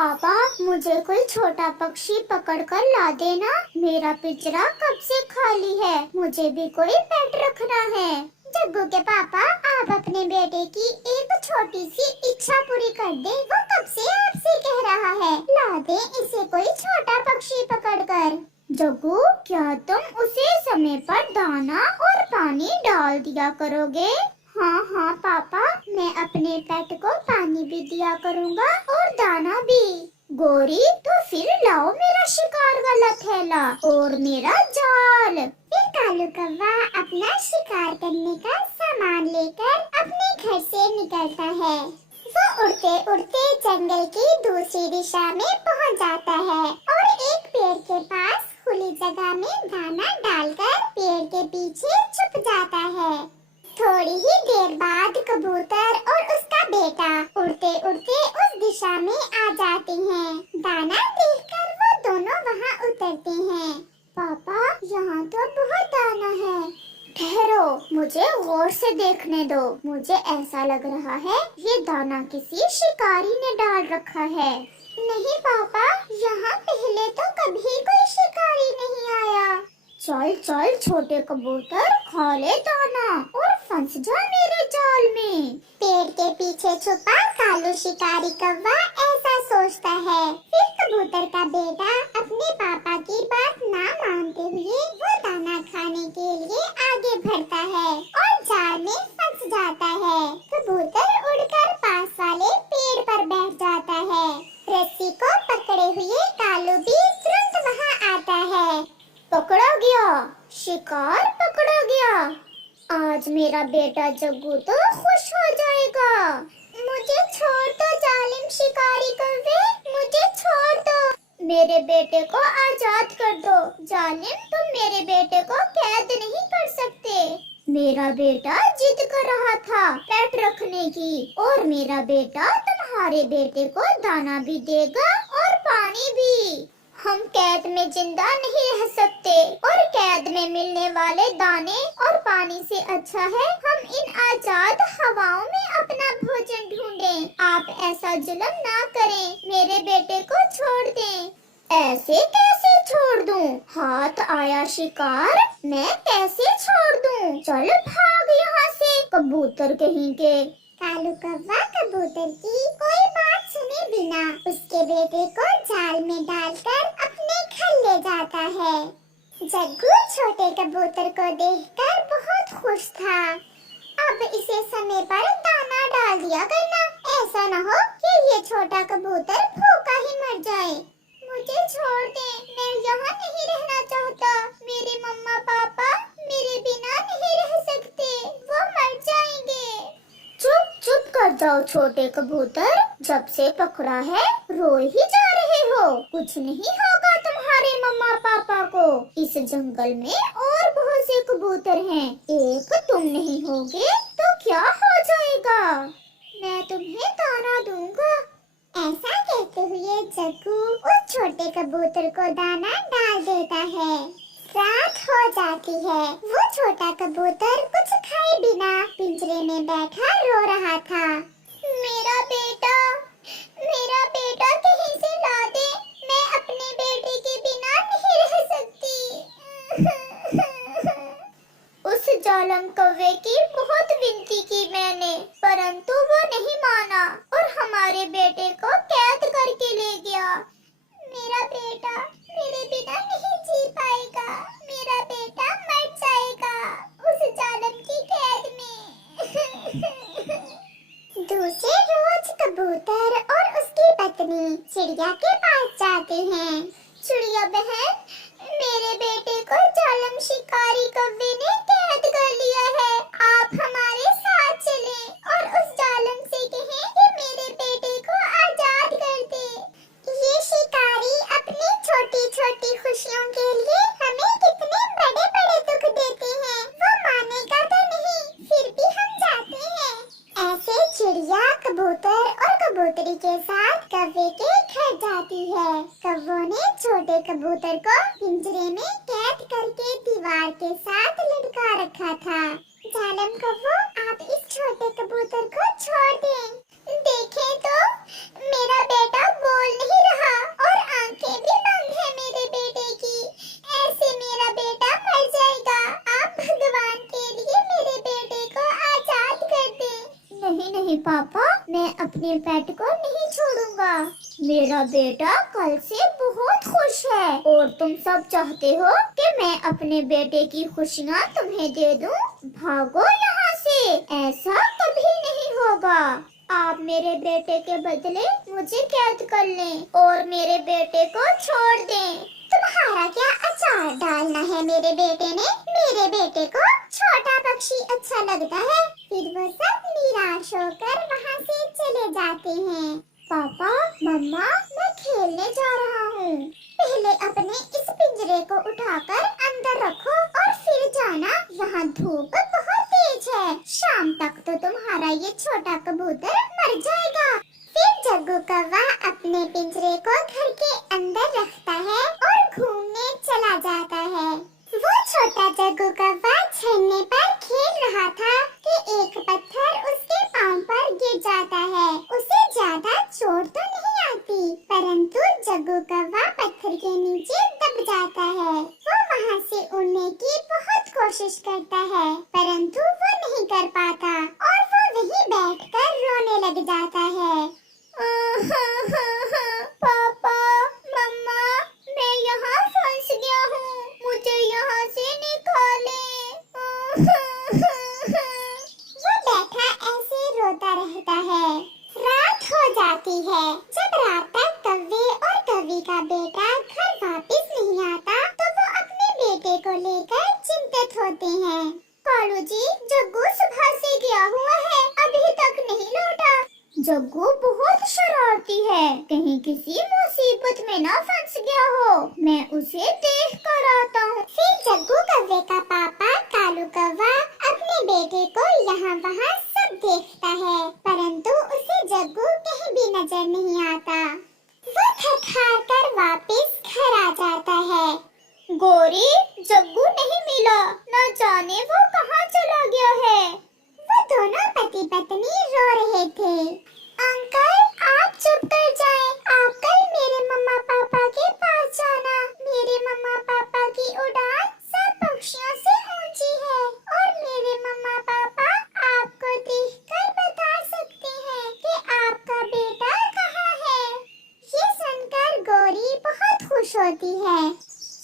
पापा, मुझे कोई छोटा पक्षी पकड़ कर ला देना। मेरा पिंजरा कब से खाली है, मुझे भी कोई पेट रखना है। जग्गू के पापा, आप अपने बेटे की एक छोटी सी इच्छा पूरी कर दे। वो कब से आपसे कह रहा है ला दे इसे कोई छोटा पक्षी पकड़कर। जग्गू, क्या तुम उसे समय पर दाना और पानी डाल दिया करोगे? हाँ हाँ पापा, मैं अपने पेट को पानी भी दिया करूँगा और दाना भी। गोरी, तो फिर लाओ मेरा शिकार वाला थैला और मेरा जाल। फिर कालू कौवा अपना शिकार करने का सामान लेकर अपने घर से निकलता है। वो उड़ते उड़ते जंगल की दूसरी दिशा में पहुंच जाता है और एक पेड़ के पास खुली जगह में दाना डालकर पेड़ के पीछे छुप जाता है। थोड़ी ही देर बाद कबूतर और उसका बेटा उड़ते उड़ते उस दिशा में आ जाते हैं। दाना देखकर वो दोनों वहाँ उतरते हैं। पापा, यहाँ तो बहुत दाना है। ठहरो, मुझे गौर से देखने दो। मुझे ऐसा लग रहा है ये दाना किसी शिकारी ने डाल रखा है। नहीं पापा, यहाँ पहले तो कभी कोई शिकारी नहीं आया। चल चल छोटे कबूतर, खा ले दाना और फंस जा मेरे जाल में। पेड़ के पीछे छुपा कालू शिकारी कौवा ऐसा सोचता है। फिर कबूतर का बेटा अपने पापा की बात ना मानते हुए वो दाना खाने के लिए आगे बढ़ता है और जाल में फंस जाता है। कबूतर उड़कर पास वाले पेड़ पर बैठ जाता है। रस्सी को पकड़े हुए कालू भी तुरंत वहाँ आता है। पकड़ा गया, शिकार पकड़ा गया। आज मेरा बेटा जग्गू तो खुश हो जाएगा। मुझे छोड़ दो जालिम शिकारी कौवे, मुझे छोड़ दो। मेरे बेटे को आजाद कर दो। जालिम, तुम मेरे बेटे को कैद नहीं कर सकते। मेरा बेटा जिद कर रहा था पेट रखने की और मेरा बेटा तुम्हारे बेटे को दाना भी देगा और पानी भी। हम कैद में जिंदा नहीं रह सकते और कैद में मिलने वाले दाने और पानी से अच्छा है हम इन आजाद हवाओं में अपना भोजन ढूंढें। आप ऐसा जुल्म ना करें, मेरे बेटे को छोड़ दें। ऐसे कैसे छोड़ दूं? हाथ आया शिकार, मैं कैसे छोड़ दूं? चल भाग यहाँ से, कबूतर कहीं के। कालू कौवा कबूतर की कोई बात सुने बिना उसके बेटे को जाल में डालकर अपने घर ले जाता है। जग्गू छोटे कबूतर को देखकर बहुत खुश था। अब इसे समय पर दाना डाल दिया करना, ऐसा न हो कि ये छोटा कबूतर भूखा ही मर जाए। मुझे छोड़ दे, मैं यहाँ नहीं रहना चाहता। मेरे मम्मा पापा मेरे बिना नहीं रह सकते, वो मर जाएंगे। चुप चुप कर जाओ छोटे कबूतर, जब से पकड़ा है रो ही जा रहे हो। कुछ नहीं होगा तुम्हारे मम्मा पापा को। इस जंगल में और बहुत से कबूतर हैं, एक तुम नहीं होगे तो क्या हो जाएगा? मैं तुम्हें दाना दूंगा। ऐसा कहते हुए जग्गू उस छोटे कबूतर को दाना डाल देता है। रात हो जाती है। वो छोटा कबूतर कुछ खाए बिना पिंजरे में बैठा रो रहा था। मेरा बेटा कहीं से ला दे, मैं अपने बेटे के बिना नहीं रह सकती। उस जालम कौवे की बहुत विनती की मैंने, परंतु वो नहीं माना और हमारे बेटे को कैद करके ले गया। मेरा बेटा मेरे बिना नहीं जी पाएगा, मेरा बेटा मर जाएगा उस जालिम की कैद में। दूसरे रोज कबूतर और उसकी पत्नी चिड़िया के पास जाते हैं। चिड़िया बहन, मेरे बेटे को जालिम शिकारी कौवे ने कैद कर लिया है। आप हमारे साथ चलें और उस जालिम से कहें कि मेरे बेटे को आजाद कर दे। ये शिकारी अपनी छोटी छोटी खुशियों के लिए हमें कितने बड़े बड़े दुख देते हैं, वो मानेगा तो नहीं, फिर भी हम जाते हैं। ऐसे चिड़िया कबूतर और कबूतरी के साथ कौवे के घर जाती है। कौवों ने छोटे कबूतर को पिंजरे में कैद करके दीवार के साथ लटका रखा था। जालिम कौवो, आप इस छोटे कबूतर को छोड़ दें। देखें तो मेरा बेटा बोल नहीं अपने पेट को नहीं छोड़ूंगा। मेरा बेटा कल से बहुत खुश है और तुम सब चाहते हो कि मैं अपने बेटे की खुशियाँ तुम्हें दे दूं। भागो यहाँ से, ऐसा कभी नहीं होगा। आप मेरे बेटे के बदले मुझे कैद कर लें और मेरे बेटे को छोड़ दें। तुम्हारा क्या अचार डालना है मेरे बेटे ने? मेरे बेटे को छोटा पक्षी अच्छा लगता है। फिर वो सब निराश होकर वहाँ से चले जाते हैं। पापा, मम्मा, मैं खेलने जा रहा हूँ। पहले अपने इस पिंजरे को उठाकर अंदर रखो और फिर जाना। यहाँ धूप बहुत तेज है। शाम तक तो तुम्हारा ये छोटा कबूतर मर जाएगा। फिर जग्गू कौवा अपने पिंजरे को घर के अंदर रखता है और घूमने चला जाता है। वो छोटा जग्गू कौवा झरने पर खेल रहा था कि एक पत्थर उसके पांव पर गिर जाता है। उसे ज्यादा चोट तो नहीं आती, परंतु जग्गू कौवा पत्थर के नीचे दब जाता है। वो वहाँ से उड़ने की बहुत कोशिश करता है, परंतु वो नहीं कर पाता और वो वहीं बैठकर रोने लग जाता है। पापा, मम्मा, मैं यहाँ फंस गया हूँ, मुझे यहाँ से निकालें। वो बैठा ऐसे रोता रहता है। रात हो जाती है। जब रात तक कौवे और कौवी का बेटा घर वापस नहीं आता तो वो अपने बेटे को लेकर चिंतित होते हैं। कालू जी, जग्गू सुबह से गया हुआ है, अभी तक नहीं लौटा। जग्गू बहुत शरारती है, कहीं किसी मुसीबत में ना फंस गया हो। मैं उसे देख कर आता हूँ। फिर जग्गू कौवे का पापा कालू कौवा अपने बेटे को यहाँ वहाँ सब देखता है, परंतु उसे जग्गू कहीं भी नजर नहीं आता। वो थक हार कर वापस घर आ जाता है। गोरी, जग्गू नहीं मिला, न जाने वो कहाँ चला गया है। वो दोनों पति पत्नी रो रहे थे। अंकल, आप चुप कर जाएं। आप कल मेरे मम्मा पापा के पास जाना। मेरे मम्मा पापा की उड़ान सब पक्षियों से ऊंची है और मेरे मम्मा पापा आपको देखकर बता सकते हैं कि आपका बेटा कहाँ है। ये सुनकर गोरी बहुत खुश होती है।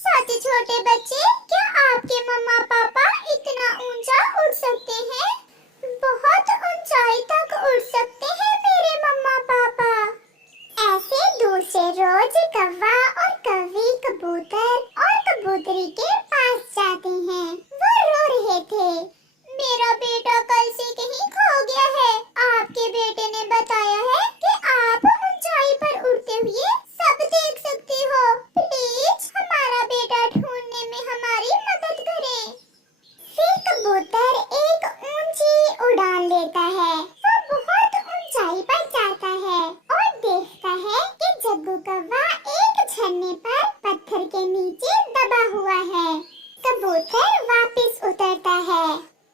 सच छोटे बच्चे, क्या आपके मम्मा पापा इतना ऊंचा उड़ सकते हैं? बहुत ऊंचाई तक उड़ सकते हैं मेरे मम्मा पापा। ऐसे दूर से रोज कौवा और कौवी कबूतर और कबूतरी के पास जाते हैं। वो रो रहे थे। मेरा बेटा कल से कहीं खो गया है। आपके बेटे ने बताया है कि आप ऊंचाई पर उड़ते हुए सब देख सकते हो। प्लीज हमारा बेटा ढूंढने में हमारी मदद करें। फिर कबूतर एक ऊंची उड़ान लेता है। वो बहुत ऊंचाई पर जाता है और देखता है कि जग्गू कौवा एक झरने पर पत्थर के नीचे दबा हुआ है। कबूतर वापस उतरता है।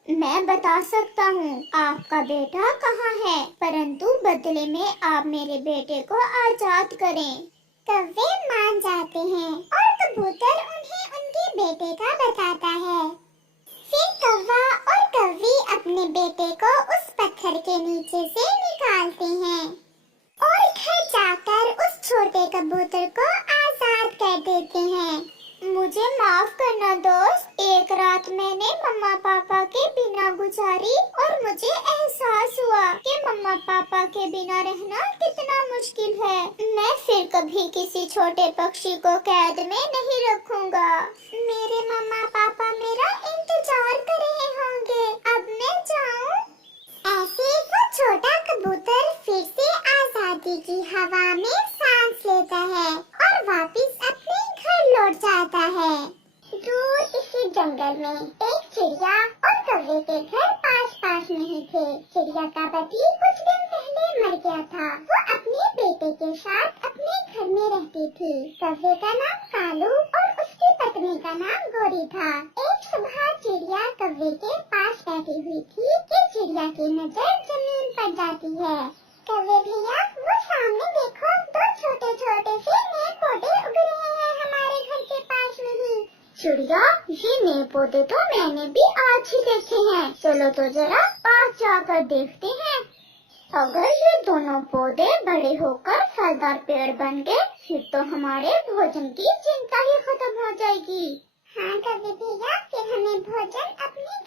मैं बता सकता हूँ आपका बेटा कहाँ है, परंतु बदले में आप मेरे बेटे को आजाद करें। कौवे मान जाते हैं और कबूतर उन्हें उनके बेटे का बताता है। फिर कौवा और कौवी अपने बेटे को उस पत्थर के नीचे से निकालते हैं और घर जाकर उस छोटे कबूतर को आजाद कर देते हैं। मुझे माफ करना दोस्त, एक रात मैंने मम्मा पापा के बिना गुजारी और मुझे एहसास हुआ कि मम्मा पापा के बिना रहना कितना मुश्किल है। मैं फिर कभी किसी छोटे पक्षी को कैद में नहीं रखूंगा। मेरे मम्मा पापा मेरा इंतजार कर रहे होंगे। अब मैं जाऊं? ऐसे वो छोटा कबूतर फिर से आजादी की हवा में सांस लेता है और वापस अपने घर लौट जाता है। दूर इसी जंगल में एक चिड़िया और कौवे के घर पास नहीं थे। चिड़िया का पति कुछ दिन पहले मर गया था। वो अपने बेटे के साथ अपने घर में रहती थी। कौवे का नाम कालू और उसकी पत्नी का नाम गोरी था। एक सुबह चिड़िया कौवे के पास बैठी हुई थी कि चिड़िया की नजर जमीन पर जाती है। कौवे भैया, वो सामने देखो, दो छोटे छोटे से नए पौधे उग रहे हैं हमारे घर के पास में ही। चिड़िया, ये नए पौधे तो मैंने भी आज ही देखे हैं। चलो तो जरा पास जाकर देखते हैं। अगर ये दोनों पौधे बड़े होकर फलदार पेड़ बन गए फिर तो हमारे भोजन की चिंता ही खत्म हो जाएगी। हाँ कभी भैया, फिर हमें भोजन अपने